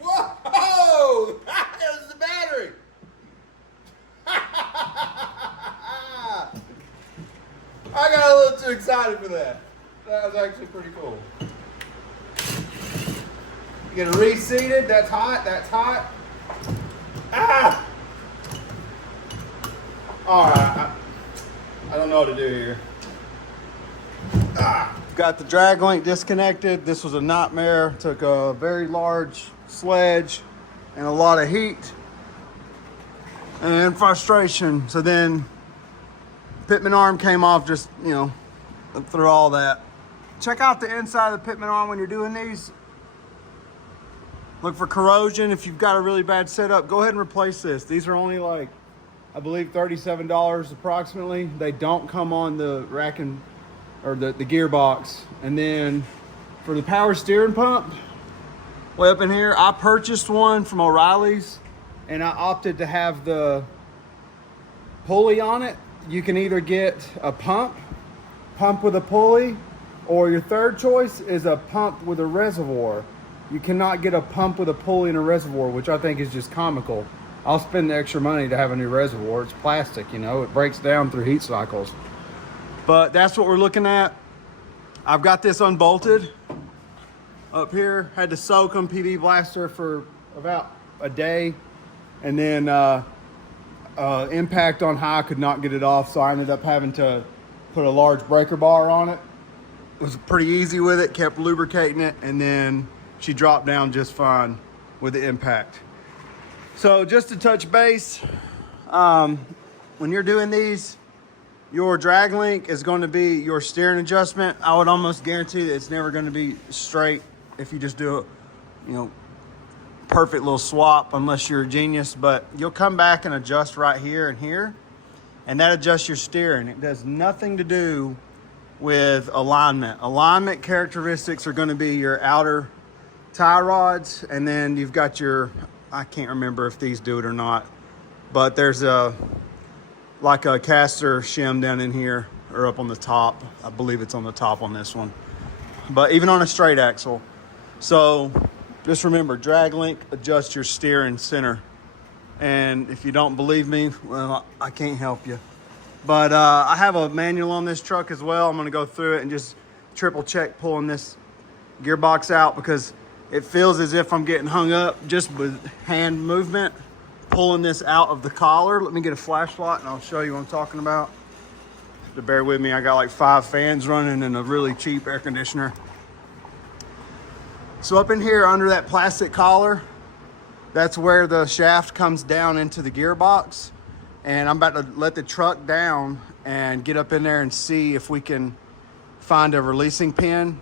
Whoa! That was the battery! I got a little too excited for that. That was actually pretty cool. You get it reseated. That's hot. That's hot. Ah! Alright. I don't know what to do here. Ah! Got the drag link disconnected. This was a nightmare. Took a very large sledge and a lot of heat and frustration. So then pitman arm came off, just, you know, through all that. Check out the inside of the pitman arm when you're doing these. Look for corrosion. If you've got a really bad setup, go ahead and replace this. These are only like, I believe, $37 approximately. They don't come on the rack and or the gearbox. And then for the power steering pump, way up in here, I purchased one from O'Reilly's and I opted to have the pulley on it. You can either get a pump with a pulley, or your third choice is a pump with a reservoir. You cannot get a pump with a pulley and a reservoir, which I think is just comical. I'll spend the extra money to have a new reservoir. It's plastic, you know, it breaks down through heat cycles. But that's what we're looking at. I've got this unbolted up here. Had to soak them, PV blaster, for about a day. And then impact on high, could not get it off. So I ended up having to put a large breaker bar on it. It was pretty easy with it, kept lubricating it. And then she dropped down just fine with the impact. So just to touch base, when you're doing these, your drag link is going to be your steering adjustment. I would almost guarantee that it's never going to be straight if you just do a, you know, perfect little swap, unless you're a genius. But you'll come back and adjust right here and here, and that adjusts your steering. It does nothing to do with alignment. Alignment characteristics are going to be your outer tie rods, and then you've got your, I can't remember if these do it or not, but there's like a caster shim down in here, or up on the top. I believe it's on the top on this one, but even on a straight axle. So just remember, drag link, adjust your steering center. And if you don't believe me, well, I can't help you. But I have a manual on this truck as well. I'm gonna go through it and just triple check pulling this gearbox out, because it feels as if I'm getting hung up just with hand movement, pulling this out of the collar. Let me get a flashlight and I'll show you what I'm talking about. To bear with me, I got like 5 fans running and a really cheap air conditioner. So up in here under that plastic collar, that's where the shaft comes down into the gearbox. And I'm about to let the truck down and get up in there and see if we can find a releasing pin.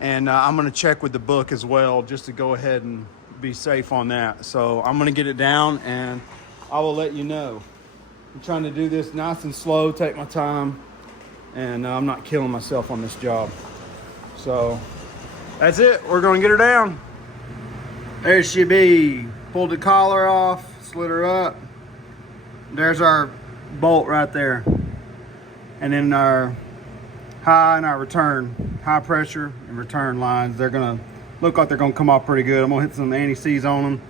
And I'm gonna check with the book as well, just to go ahead and be safe on that. So I'm gonna get it down and I will let you know. I'm trying to do this nice and slow, take my time, and I'm not killing myself on this job. So that's it, we're gonna get her down. There she be. Pulled the collar off, slid her up. There's our bolt right there. And then our high and our return, high pressure and return lines, they're gonna look like they're gonna come off pretty good. I'm gonna hit some anti-seize on them.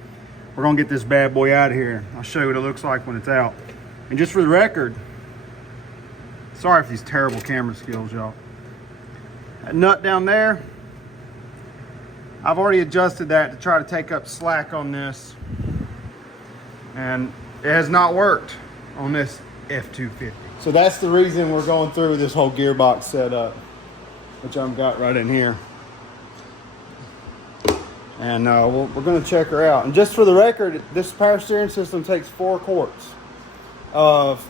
We're gonna get this bad boy out of here. I'll show you what it looks like when it's out. And just for the record, sorry for these terrible camera skills, y'all. That nut down there, I've already adjusted that to try to take up slack on this, and it has not worked on this F250. So that's the reason we're going through this whole gearbox setup, which I've got right in here. And we're going to check her out. And just for the record, this power steering system takes 4 quarts of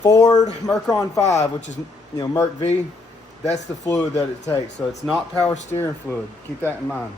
Ford Mercon 5, which is, you know, Merc V. That's the fluid that it takes. So it's not power steering fluid. Keep that in mind.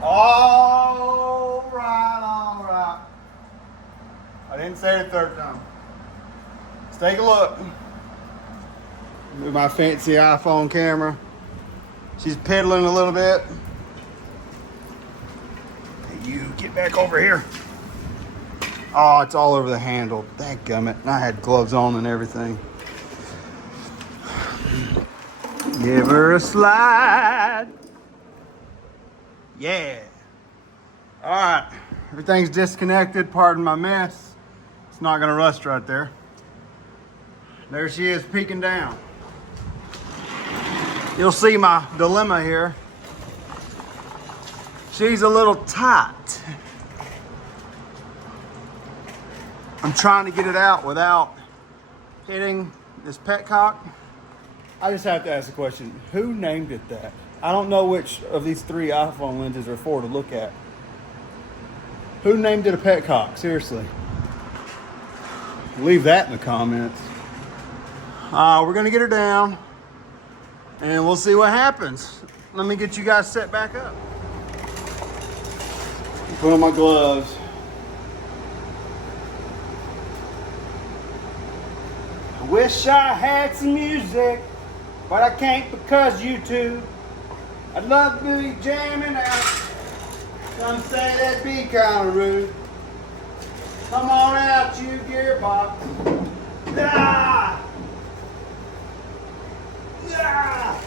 All right, all right. I didn't say it the third time. Let's take a look. Move my fancy iPhone camera. She's piddling a little bit. Hey, you get back over here. Oh, it's all over the handle. Dadgummit. And I had gloves on and everything. Give her a slide. Yeah. All right. Everything's disconnected. Pardon my mess. It's not going to rust right there. There she is peeking down. You'll see my dilemma here. She's a little tight. I'm trying to get it out without hitting this petcock. I just have to ask the question, who named it that? I don't know which of these 3 iPhone lenses are 4 to look at. Who named it a petcock? Seriously. Leave that in the comments. We're gonna get her down and we'll see what happens. Let me get you guys set back up. Put on my gloves. I wish I had some music, but I can't because you two. I'd love to be jamming out. Some say that'd be kind of rude. Come on out, you gearbox. Ah! Ah!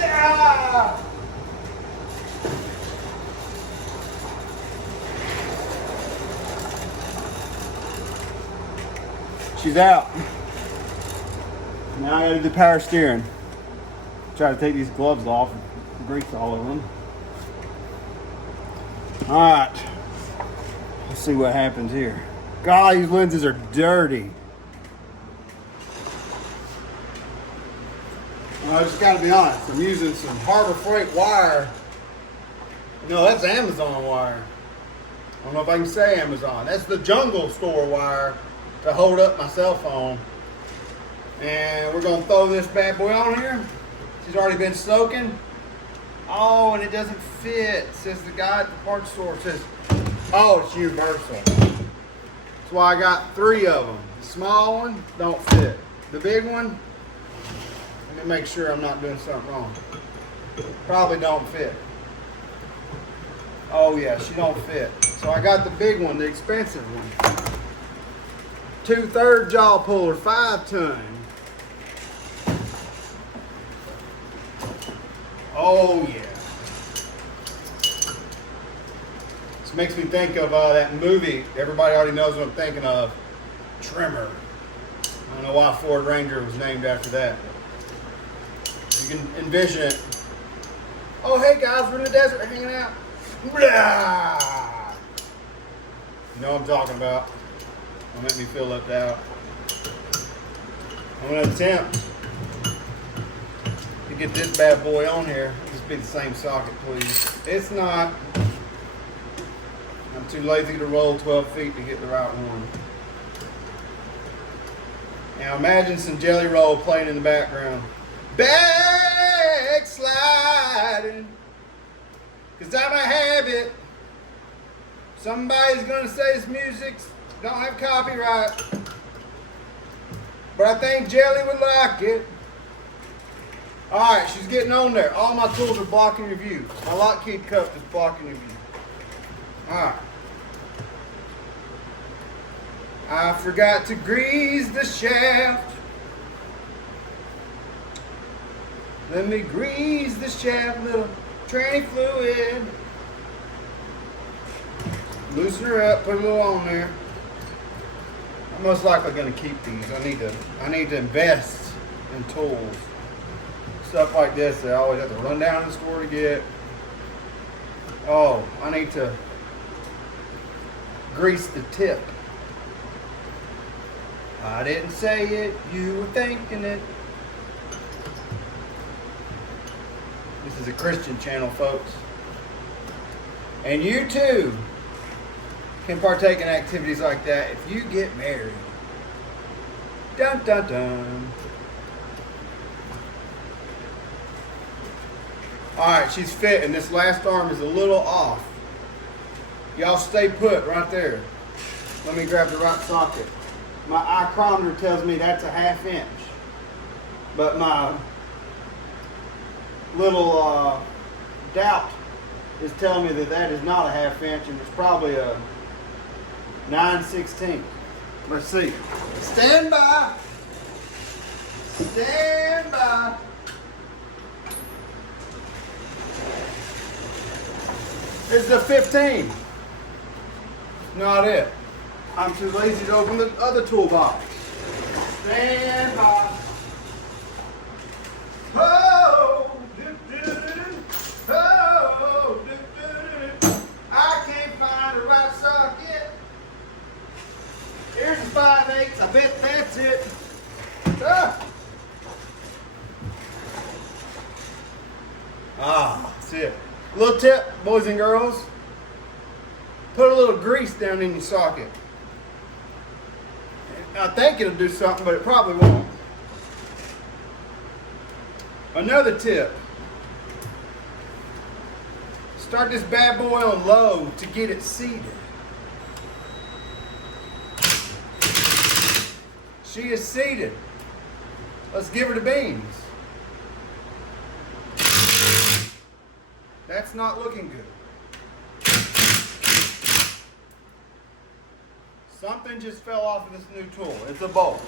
Ah! She's out. Now I gotta do power steering. Try to take these gloves off. Grease all over them. All right. Let's see what happens here. God, these lenses are dirty. Well, I just gotta be honest. I'm using some Harbor Freight wire. No, that's Amazon wire. I don't know if I can say Amazon. That's the Jungle Store wire to hold up my cell phone. And we're gonna throw this bad boy on here. She's already been soaking. Oh, and it doesn't fit, says the guy at the parts store. It says, oh, it's universal. That's why I got 3 of them. The small one don't fit. The big one, let me make sure I'm not doing something wrong. Probably don't fit. Oh yeah, she don't fit. So I got the big one, the expensive one. 2/3 jaw puller, 5-ton. Oh yeah. This makes me think of that movie. Everybody already knows what I'm thinking of. Trimmer. I don't know why Ford Ranger was named after that. You can envision it. Oh hey guys, we're in the desert hanging out. Blah! You know what I'm talking about. Don't make me feel left out. I'm gonna attempt to get this bad boy on here. Just be the same socket, please. It's not. I'm too lazy to roll 12 feet to get the right one. Now imagine some Jelly Roll playing in the background. Backsliding. Cause I'm a habit. Somebody's gonna say this music don't have copyright. But I think Jelly would like it. Alright, she's getting on there. All my tools are blocking your view. My lock key cup is blocking your view. Alright. I forgot to grease the shaft. Let me grease the shaft, little tranny fluid. Loosen her up, put a little on there. I'm most likely gonna keep these. I need to invest in tools. Stuff like this that I always have to run down to the store to get. Oh, I need to grease the tip. I didn't say it, you were thinking it. This is a Christian channel, folks. And you too can partake in activities like that if you get married. Dun dun dun. All right, she's fitting. This last arm is a little off. Y'all stay put right there. Let me grab the right socket. My ichrometer tells me that's a 1/2 inch. But my little doubt is telling me that that is not a 1/2 inch and it's probably a 9/16. Let's see. Stand by. Stand by. This is a 15. Not it. I'm too lazy to open the other toolbox. Stand by. Oh, oh, I can't find the right socket. Here's the 5/8. I bet that's it. That's it. Little tip, boys and girls. Put a little grease down in your socket. I think it'll do something, but it probably won't. Another tip. Start this bad boy on low to get it seated. She is seated. Let's give her the beans. That's not looking good. Something just fell off of this new tool. It's a bolt.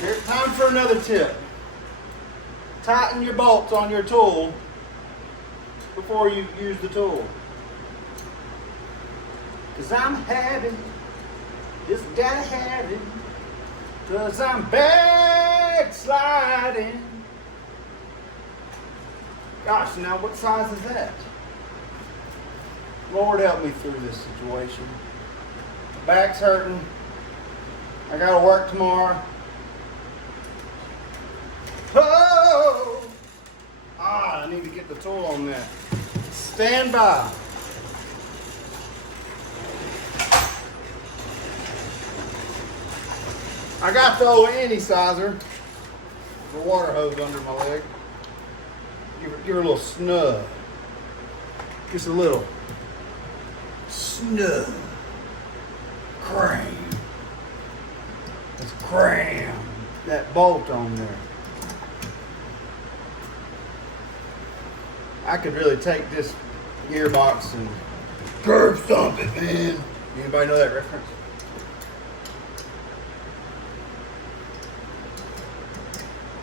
Here's time for another tip. Tighten your bolts on your tool before you use the tool. Cause I'm having, just gotta have it. Cause I'm backsliding. Gosh, now what size is that? Lord help me through this situation. Back's hurting. I gotta work tomorrow. Oh! I need to get the tool on that. Stand by. I got the old anti-sizer, the water hose under my leg. Give her a little snug. Just a little snug. Cram. Let's cram that bolt on there. I could really take this gearbox and curb stomp it, man. Anybody know that reference?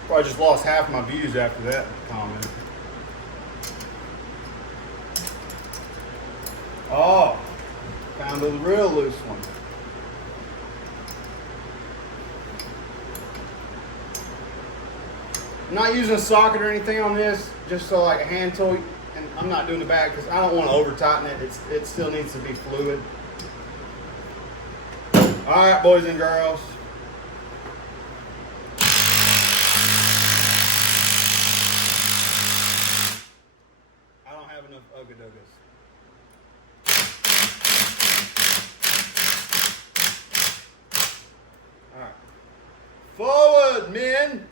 Probably just lost half my views after that comment. Oh, found a real loose one. I'm not using a socket or anything on this, just so like a hand tool, and I'm not doing the back because I don't want to over tighten it. It still needs to be fluid. All right, boys and girls. I don't have enough ugga-duggas. All right. Forward, men.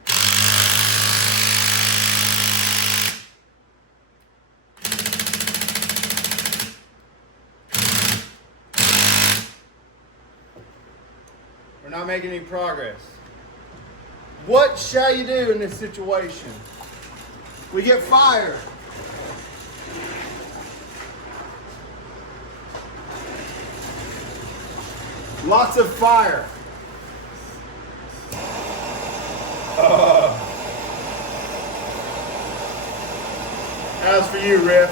We're not making any progress. What shall you do in this situation? We get fired. Lots of fire. As for you, Riff,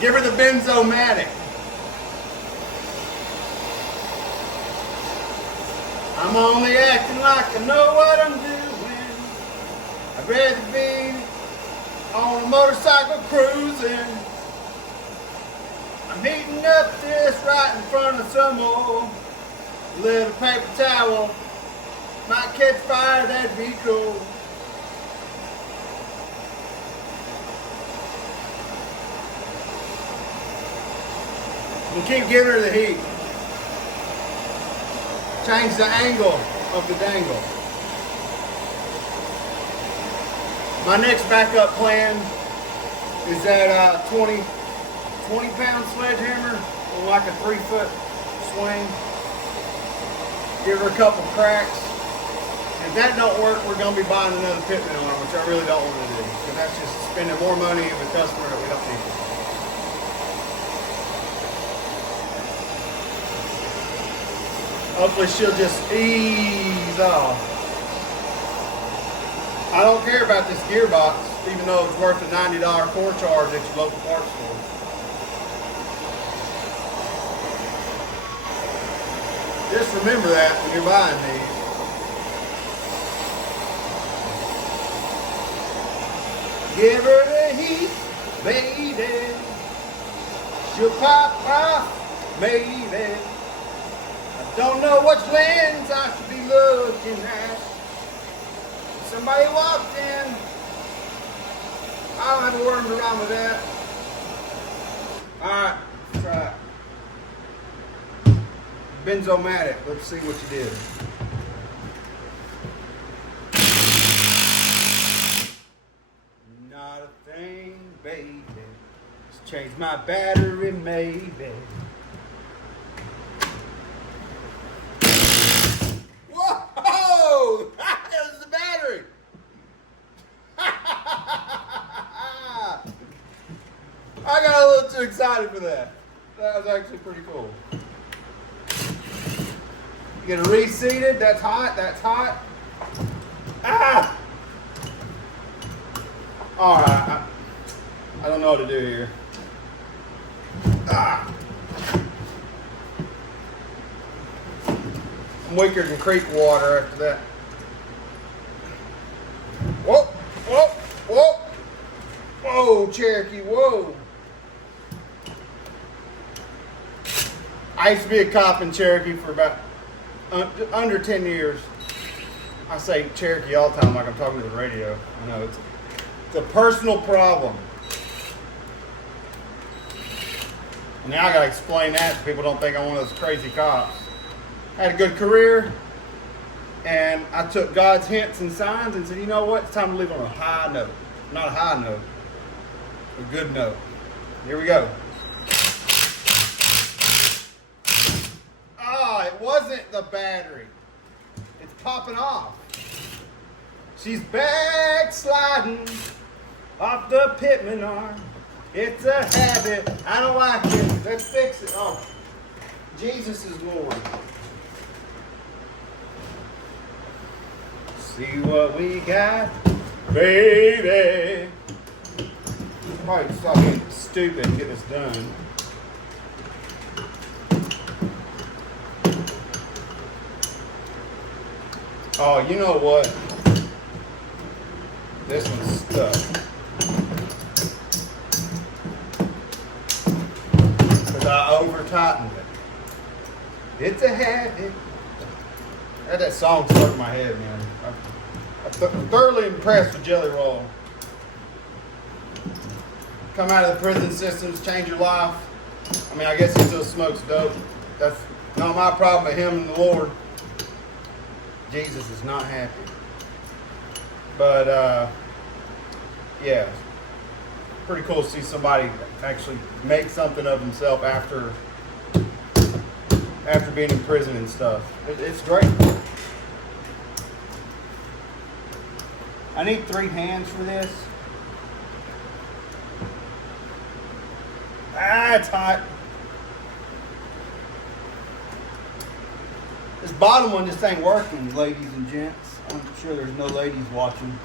give her the Benzomatic. I'm only acting like I know what I'm doing. I'd rather be on a motorcycle cruising. I'm heating up this right in front of some more. Little paper towel might catch fire, that'd be cool. And keep giving her the heat. Change the angle of the dangle. My next backup plan is that 20-pound sledgehammer with like a 3-foot swing. Give her a couple cracks. If that don't work, we're going to be buying another pitman arm, which I really don't want to do. Because that's just spending more money with a customer that we don't need. Hopefully she'll just ease off. I don't care about this gearbox, even though it's worth a $90 core charge at your local parts store. Just remember that when you're buying these. Give her the heat, baby. She'll pop, maybe. I don't know which lens I should be looking at. Somebody walked in. I don't have a worm around with that. Alright, let's try it. Benzomatic. Let's see what you did. Not a thing, baby. Just change my battery, maybe. Whoa! That was the battery! I got a little too excited for that. That was actually pretty cool. You get it reseated. That's hot. That's hot. Ah! All right. I don't know what to do here. Ah! I'm weaker than creek water after that. Whoa! Whoa! Whoa! Whoa, Cherokee! Whoa! I used to be a cop in Cherokee for about under 10 years. I say Cherokee all the time like I'm talking to the radio. I know it's a personal problem. And now I gotta explain that so people don't think I'm one of those crazy cops. I had a good career, and I took God's hints and signs and said, you know what? It's time to live on a high note. Not a high note, a good note. Here we go. It wasn't the battery. It's popping off. She's backsliding off the pitman arm. It's a habit. I don't like it. Let's fix it. Oh, Jesus is Lord. See what we got, baby. Probably stop being stupid and get this done. Oh, you know what? This one's stuck. Because I over-tightened it. It's a habit. I had that song stuck in my head, man. I'm thoroughly impressed with Jelly Roll. Come out of the prison systems, change your life. I mean, I guess he still smokes dope. That's not my problem, but him and the Lord. Jesus is not happy. But, yeah. Pretty cool to see somebody actually make something of himself after being in prison and stuff. It's great. I need 3 hands for this. Ah, it's hot. This bottom one just ain't working, ladies and gents. I'm sure there's no ladies watching.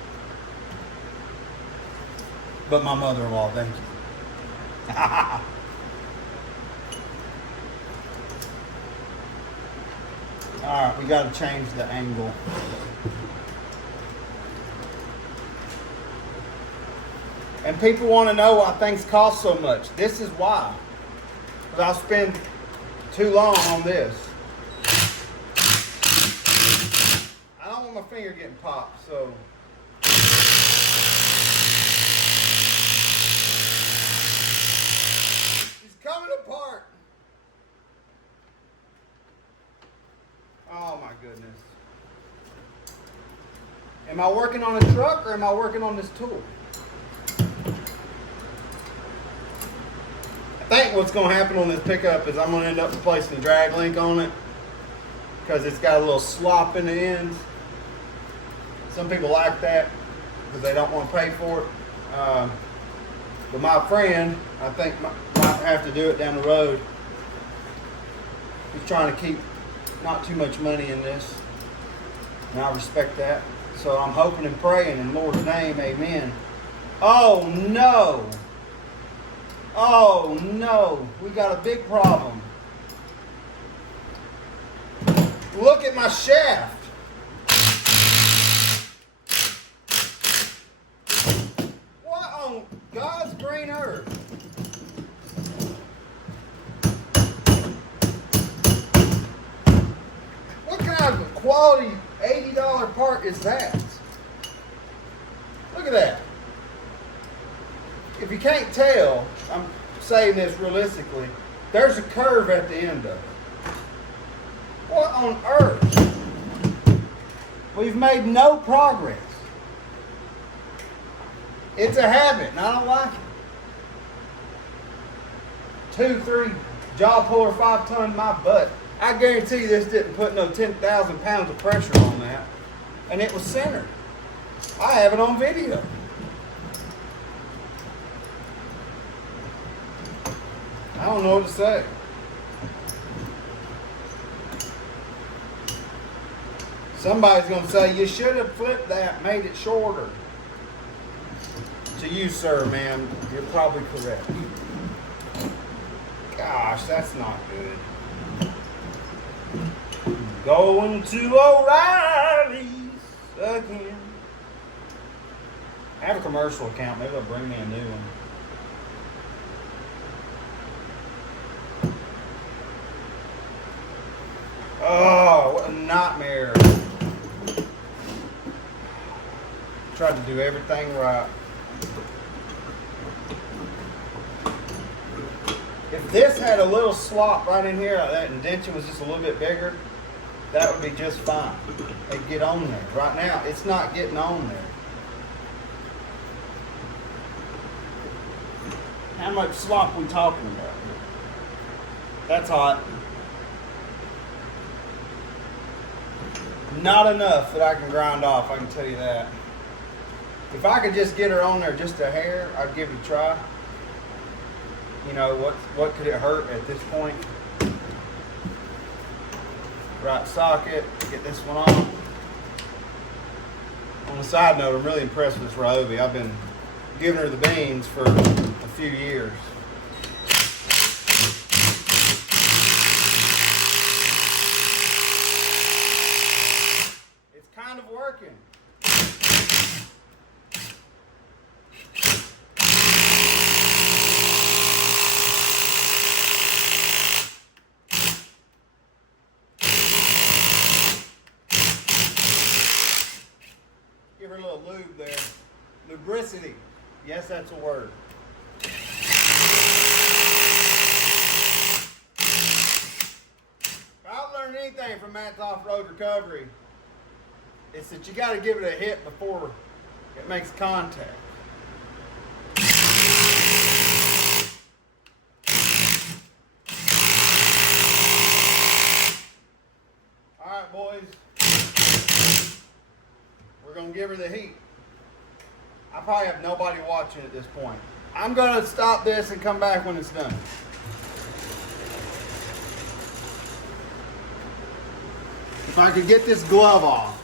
But my mother-in-law, thank you. Alright, we gotta change the angle. And people want to know why things cost so much. This is why. Because I'll spend too long on this. I don't want my finger getting popped, so. It's coming apart. Oh my goodness. Am I working on a truck or am I working on this tool? I think what's going to happen on this pickup is I'm going to end up replacing the drag link on it because it's got a little slop in the ends. Some people like that because they don't want to pay for it. But my friend, I think, might have to do it down the road. He's trying to keep not too much money in this, and I respect that. So I'm hoping and praying in the Lord's name, amen. Oh no! Oh no! We got a big problem. Look at my shaft. What on God's green earth? What kind of quality $80 part is that? Look at that. If you can't tell, I'm saying this realistically, there's a curve at the end of it. What on earth? We've made no progress. It's a habit, and I don't like it. 2, 3 jaw puller 5-ton my butt. I guarantee this didn't put no 10,000 pounds of pressure on that, and it was centered. I have it on video. I don't know what to say. Somebody's going to say, you should have flipped that, made it shorter. To you, sir, ma'am, you're probably correct. Gosh, that's not good. Going to O'Reilly's again. I have a commercial account. Maybe they'll bring me a new one. Oh, what a nightmare. Tried to do everything right. If this had a little slop right in here, that indentation was just a little bit bigger, that would be just fine. It'd get on there. Right now, it's not getting on there. How much slop we talking about? That's hot. Not enough that I can grind off, I can tell you that. If I could just get her on there just a hair, I'd give it a try. You know, what could it hurt at this point? Right socket, get this one on. On a side note, I'm really impressed with this Ryobi. I've been giving her the beans for a few years. It's kind of working. Give her a little lube there. Lubricity. Yes, that's a word. If I've learned anything from Matt's off-road recovery, it's that you got to give it a hit before it makes contact. All right, boys. We're going to give her the heat. I probably have nobody watching at this point. I'm going to stop this and come back when it's done. If I could get this glove off.